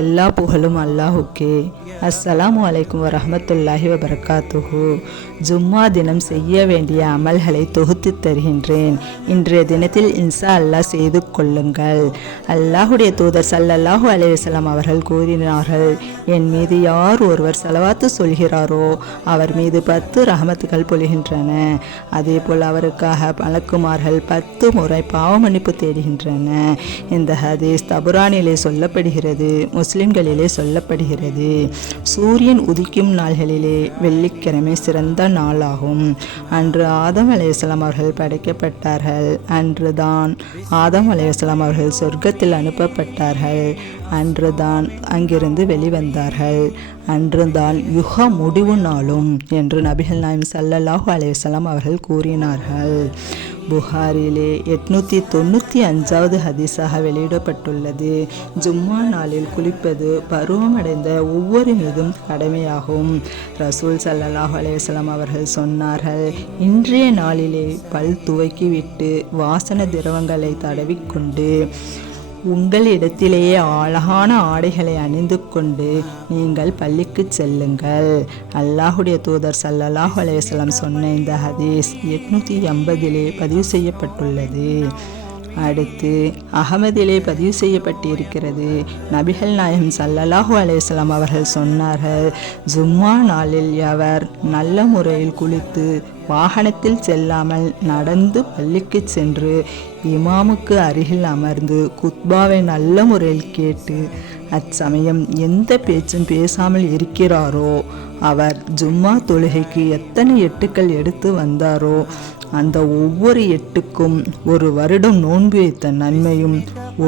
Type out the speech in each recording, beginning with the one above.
எல்லா புகழும் அல்லாஹுக்கே. அஸ்ஸலாமு அலைக்கும் வரஹ்மத்துல்லாஹி வபரகாத்துஹு. ஜும்மா தினம் செய்ய வேண்டிய அமல்களை தொகுத்து தருகின்றேன். இன்றைய தினத்தில் இன்ஷா அல்லாஹ் செய்து கொள்ளுங்கள். அல்லாஹுடைய தூதர் ஸல்லல்லாஹு அலைஹி வஸல்லம் அவர்கள் கூறினார்கள், என் மீது யார் ஒருவர் ஸலவாத்து சொல்கிறாரோ அவர் மீது 10 ரஹமத்துகள் பொழிகின்றன. அதேபோல் அவருக்காக மலக்குமார்கள் 10 முறை பாவ மன்னிப்பு தேடுகின்றன. இந்த ஹதீஸ் தபுரானிலே சொல்லப்படுகிறது, முஸ்லிம்களிலே சொல்லப்படுகிறது. சூரியன் உதிக்கும் நாள்களிலே வெள்ளிக்கிழமை சிறந்த நாளாகும். அன்று ஆதம் அலைஹிஸ்ஸலாம் அவர்கள் படைக்கப்பட்டார்கள். அன்றுதான் ஆதம் அலைஹிஸ்ஸலாம் அவர்கள் சொர்க்கத்தில் அனுப்பப்பட்டார்கள். அன்றுதான் அங்கிருந்து வெளிவந்தார்கள். அன்றுதான் யுக முடிவு நாளும் என்று நபிகள் நாயகம் ஸல்லல்லாஹு அலைஹி வஸல்லம் அவர்கள் கூறினார்கள். புகாரிலே 895வது ஹதீஸாக வெளியிடப்பட்டுள்ளது. ஜும்மா நாளில் குளிப்பது பருவமடைந்த ஒவ்வொரு மீதும் கடமையாகும். ரசூல் ஸல்லல்லாஹு அலைஹி வஸல்லம் அவர்கள் சொன்னார்கள், இன்றைய நாளிலே பல் துவக்கிவிட்டு வாசன திரவங்களை தடவிக்கொண்டு உங்களிடத்திலேயே அழகான ஆடைகளை அணிந்து கொண்டு நீங்கள் பள்ளிக்கு செல்லுங்கள். அல்லாஹுடைய தூதர் ஸல்லல்லாஹு அலைஹி வஸல்லம் சொன்ன இந்த ஹதீஸ் 880 பதிவு செய்யப்பட்டுள்ளது. அடுத்து அகமதிலே பதிவு செய்யப்பட்டிருக்கிறது. நபிகள் நாயகம் ஸல்லல்லாஹு அலைஹி வஸல்லம் அவர்கள் சொன்னார்கள், ஜும்மா நாளில் எவர் நல்ல முறையில் குளித்து வாகனத்தில் செல்லாமல் நடந்து பள்ளிக்கு சென்று இமாமுக்கு அருகில் அமர்ந்து குத்பாவை நல்ல முறையில் கேட்டு அச்சமயம் எந்த பேச்சும் பேசாமல் இருக்கிறாரோ அவர் ஜும்மா தொழுகைக்கு எத்தனை எட்டுக்கள் எடுத்து வந்தாரோ அந்த ஒவ்வொரு எட்டுக்கும் 1 வருடம் நோன்பு வைத்த நன்மையும்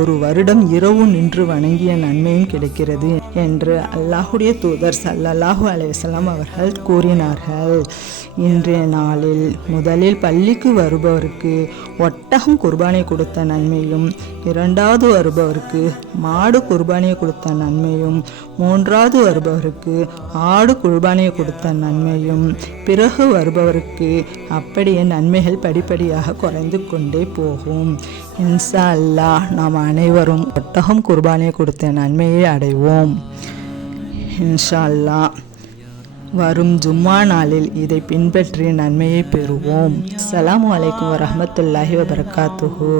1 வருடம் இரவு நின்று வணங்கிய நன்மையும் கிடைக்கிறது என்று அல்லாஹுடைய தூதர் ஸல்லல்லாஹு அலைஹி வஸல்லம் அவர்கள் கூறினார்கள். இன்றைய நாளில் முதலில் பள்ளிக்கு வருபவருக்கு ஒட்டகம் குர்பானை கொடுத்த நன்மையும், 2வது வருபவருக்கு மாடு குர்பானியை கொடுத்த நன்மையும், 3வது வருபவருக்கு ஆடு குர்பானியை கொடுத்த நன்மையும், பிறகு வருபவருக்கு அப்படியே நன்மைகள் படிப்படியாக குறைந்து கொண்டே போகும். இன்ஷா அல்லாஹ் நாம் அனைவரும் ஒட்டகம் குர்பானியை கொடுத்த நன்மையை அடைவோம். இன்ஷா அல்லாஹ் வரும் ஜும்மா நாளில் இதை பின்பற்றி நன்மையை பெறுவோம். அஸ்ஸலாமு அலைக்கும் வரஹ்மத்துல்லாஹி வபரகாத்துஹு.